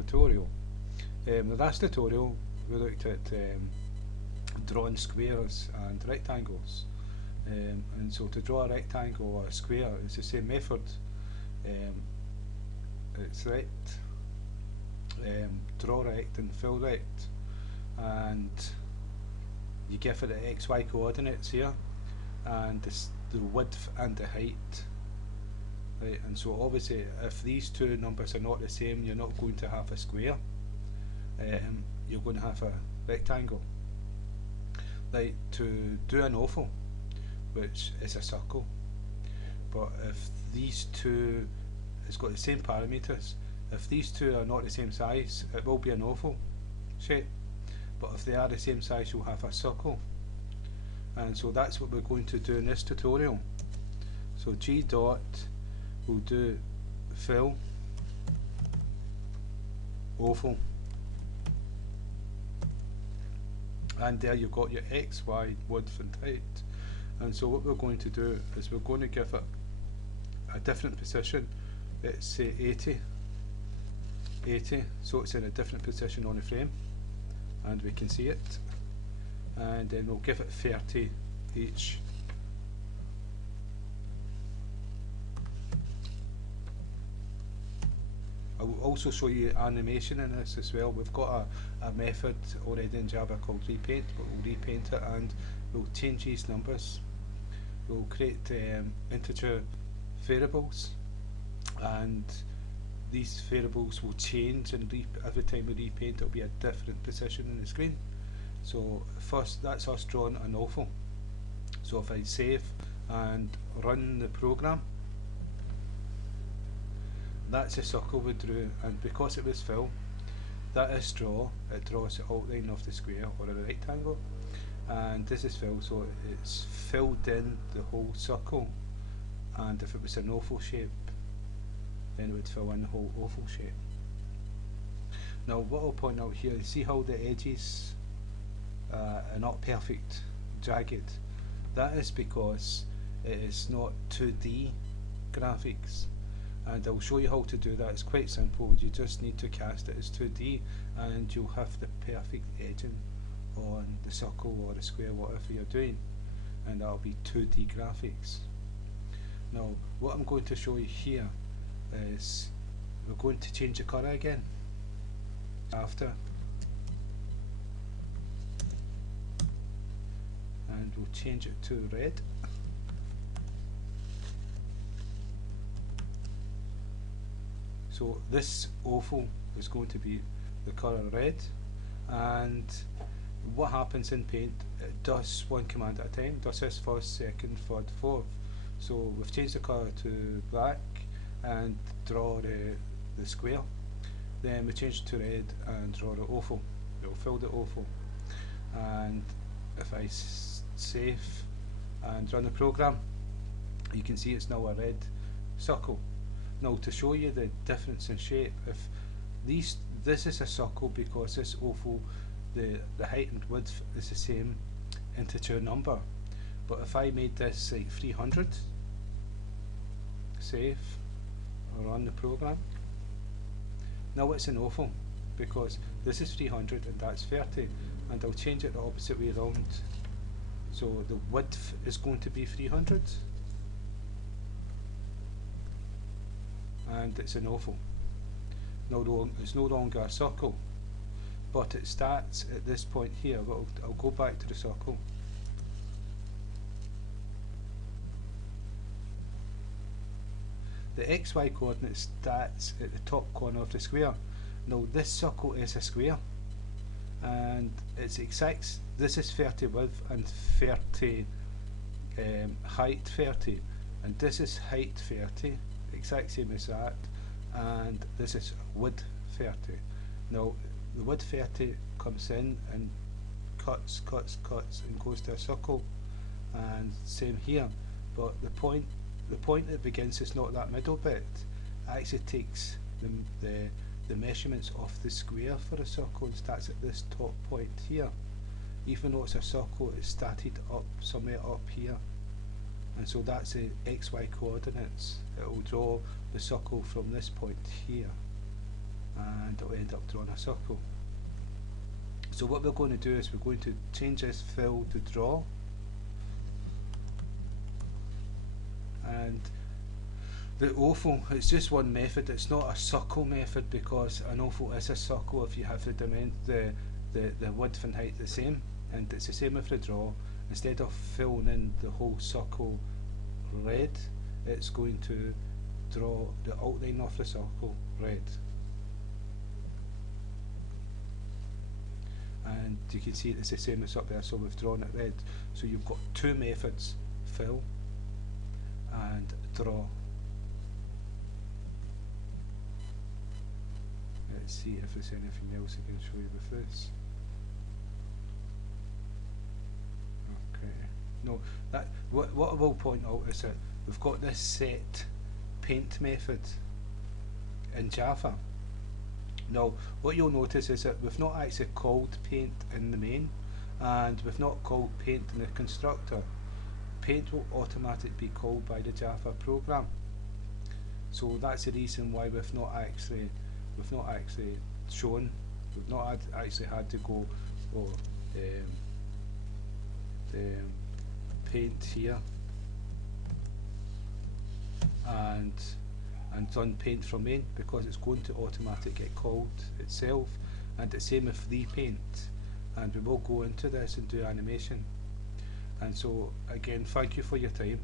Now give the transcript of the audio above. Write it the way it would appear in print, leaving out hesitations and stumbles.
tutorial. The last tutorial we looked at drawing squares and rectangles, and so to draw a rectangle or a square it's the same method. It's rect, draw rect and fill rect, and you give it the XY coordinates here and the width and the height. Right, and so obviously if these two numbers are not the same, you're not going to have a square, you're going to have a rectangle. Like to do an oval, which is a circle, but if these two, it's got the same parameters, if these two are not the same size, it will be an oval shape, but if they are the same size, you'll have a circle. And so that's what we're going to do in this tutorial. So G dot will do fill oval, and there you've got your X, Y, width and height. And so what we're going to do is we're going to give it a different position. Let's say 80, so it's in a different position on the frame and we can see it, and then we'll give it 30 each. I will also show you animation in this as well. We've got a method already in Java called repaint, but we'll repaint it and we'll change these numbers. We'll create integer variables, and these variables will change, and every time we repaint it will be a different position in the screen. So first, that's us drawing an oval. So if I save and run the program, that's a circle we drew, and because it was fill, that is draw, it draws the outline of the square or a rectangle, and this is fill, so it's filled in the whole circle. And if it was an oval shape, then it would fill in the whole oval shape. Now what I'll point out here, you see how the edges are not perfect, jagged. That is because it is not 2D graphics, and I'll show you how to do that. It's quite simple. You just need to cast it as 2D and you'll have the perfect edging on the circle or the square, whatever you're doing, and that'll be 2D graphics. Now what I'm going to show you here is we're going to change the colour again after, and we'll change it to red. So this oval is going to be the colour red, and what happens in Paint, it does one command at a time, does this first, second, third, fourth. So we've changed the colour to black and draw the square, then we change it to red and draw the oval. We'll fill the oval, and if I save and run the program, you can see it's now a red circle. Now to show you the difference in shape, if this is a circle because this oval, the height and width is the same integer number, but if I made this like 300, save, run the program, now it's an oval because this is 300 and that's 30, and I'll change it the opposite way around. So the width is going to be 300 and it's an oval. Now it's no longer a circle, but it starts at this point here. But I'll go back to the circle. The XY coordinate starts at the top corner of the square. Now this circle is a square, and it's exact. This is 30 width and 30 height 30, and this is height 30, exact same as that, and this is width 30. Now the width 30 comes in and cuts and goes to a circle, and same here, but the point that begins is not that middle bit. It actually takes the measurements of the square for a circle and starts at this top point here. Even though it's a circle, it started up somewhere up here, and so that's the XY coordinates. It will draw the circle from this point here, and it'll end up drawing a circle. So what we're going to do is we're going to change this fill to draw, and the oval, it's just one method. It's not a circle method, because an oval is a circle if you have the width and height the same, and it's the same with the draw. Instead of filling in the whole circle red, it's going to draw the outline of the circle red. And you can see it's the same as up there, so we've drawn it red. So you've got two methods, fill and draw. Let's see if there's anything else I can show you with this. Okay. No, that what I will point out is that we've got this set paint method in Java. Now, what you'll notice is that we've not actually called paint in the main, and we've not called paint in the constructor. Paint will automatically be called by the Java program. So that's the reason why we've not actually shown, we've not actually had to go paint here and done paint from main, because it's going to automatically get called itself. And the same with repaint, and we will go into this and do animation. And so again, thank you for your time.